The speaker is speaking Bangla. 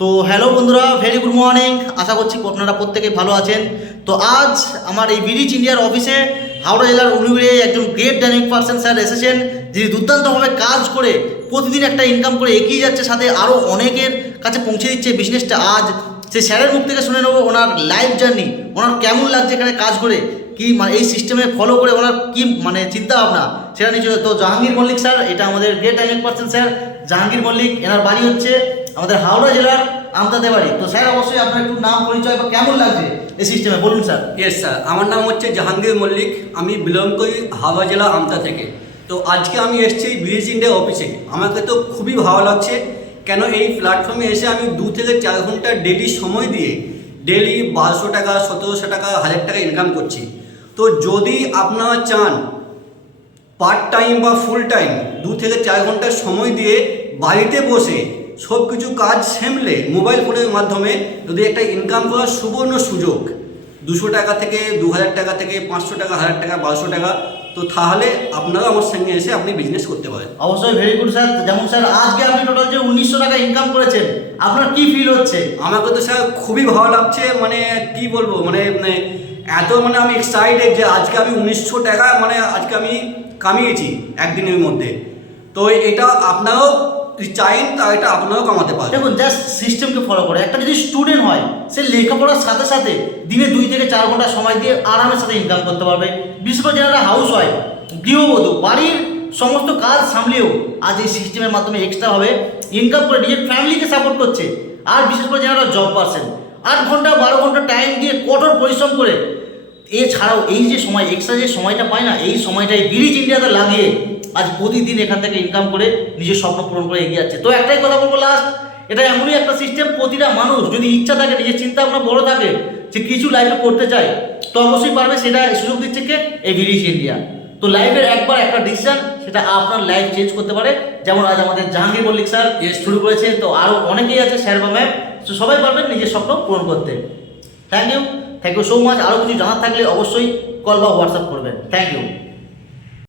তো হ্যালো বন্ধুরা, ভেরি গুড মর্নিং। আশা করছি আপনারা প্রত্যেকেই ভালো আছেন। তো আজ আমার এই ব্রিজ ইন্ডিয়ার অফিসে হাওড়া জেলার উলুবেড়িয়ে একজন গ্রেট ডাইনামিক পার্সন স্যার এসেছেন, যিনি দুর্দান্তভাবে কাজ করে প্রতিদিন একটা ইনকাম করে এগিয়ে যাচ্ছে, সাথে আরও অনেকের কাছে পৌঁছে দিচ্ছে বিজনেসটা। আজ সেই স্যারের মুখ থেকে শুনে নেবো ওনার লাইফ জার্নি, ওনার কেমন লাগছে এখানে কাজ করে, কি মানে এই সিস্টেমে ফলো করে ওনার কি মানে চিন্তা ভাবনা সেটা নিচে। তো জাহাঙ্গীর মল্লিক স্যার, এটা আমাদের great dynamic person sir Jahangir Mallick. এনার বাড়ি হচ্ছে আমাদের হাওড়া জেলার আমতাতে বাড়ি। তো স্যার অবশ্যই আপনার একটু নাম পরিচয় বা কেমন লাগছে এই সিস্টেমে বলুন স্যার। ইয়েস স্যার, আমার নাম হচ্ছে জাহাঙ্গীর মল্লিক। আমি বিলং করি হাওড়া জেলা আমতা থেকে। তো আজকে আমি এসেছি ব্রিজ ইন্ডিয়া অফিসে। আমাকে তো খুবই ভালো লাগছে, কেন এই প্ল্যাটফর্মে এসে আমি 2 থেকে 4 ঘন্টা ডেলি সময় দিয়ে ডেলি 1200 টাকা, 1700 টাকা, 1000 টাকা ইনকাম করছি। তো যদি আপনারা চান পার্ট টাইম বা ফুল টাইম 2 থেকে 4 ঘন্টা সময় দিয়ে বাড়িতে বসে সব কিছু কাজ সামলে মোবাইল ফোনের মাধ্যমে যদি একটা ইনকাম করার সুবর্ণ সুযোগ, 200 টাকা থেকে 2000 টাকা থেকে 500 টাকা, 1000 টাকা, 1200 টাকা, তো তাহলে আপনারা আমার সঙ্গে এসে আপনি বিজনেস করতে পারেন। অবশ্যই ভেরি গুড স্যার। যেমন স্যার আজকে আপনি টোটাল যে 1900 টাকা ইনকাম করেছেন, আপনার কি ফিল হচ্ছে? আমাকে তো স্যার খুবই ভালো লাগছে, মানে কি বলবো, মানে এত মানে আমি এক্সাইটেড যে আজকে আমি 1900 টাকা মানে আজকে আমি কামিয়েছি একদিনের মধ্যে। তো এটা আপনারাও চাইন, তা এটা আপনারাও কামাতে পারেন। দেখুন, জাস্ট সিস্টেমকে ফলো করে একটা যদি স্টুডেন্ট হয়, সে লেখাপড়ার সাথে সাথে দিনে 2 থেকে 4 ঘন্টা সময় দিয়ে আরামের সাথে ইনকাম করতে পারবে। বিশেষ করে যারা হাউস ওয়াইফ, গৃহবধূ, বাড়ির সমস্ত কাজ সামলেও আজ এই সিস্টেমের মাধ্যমে এক্সট্রাভাবে ইনকাম করে নিজের ফ্যামিলিকে সাপোর্ট করছে। আর বিশেষ করে যারা জব পাচ্ছেন, 8 ঘন্টা 12 ঘন্টা টাইম দিয়ে কঠোর পরিশ্রম করে, এছাড়াও এই যে সময় এক্সট্রা যে সময়টা পায় না, এই সময়টাই ব্রিজ ইন্ডিয়াতে লাগিয়ে আজ প্রতিদিন এখান থেকে ইনকাম করে নিজের স্বপ্ন পূরণ করে এগিয়ে যাচ্ছে। তো একটাই কথা বলবো লাস্ট, এটা এমনই একটা সিস্টেম, প্রতিটা মানুষ যদি ইচ্ছা থাকে, নিজের চিন্তা ভাবনা বড় থাকে, যে কিছু লাইফে করতে চায়, তো অবশ্যই পারবে। সেটা সুযোগ দিচ্ছে কে? এই ব্রিজ ইন্ডিয়া। তো লাইফের একবার একটা ডিসিশন, সেটা আপনার লাইফ চেঞ্জ করতে পারে। যেমন আজ আমাদের জাহাঙ্গীর মল্লিক স্যার শুরু করেছে, তো আরও অনেকেই আছে স্যার বা ম্যাম, তো সবাই পারবেন নিজের স্বপ্ন পূরণ করতে। Thank you so much. আরও কিছু জানার থাকলে অবশ্যই কল বা হোয়াটসঅ্যাপ করবেন। Thank you.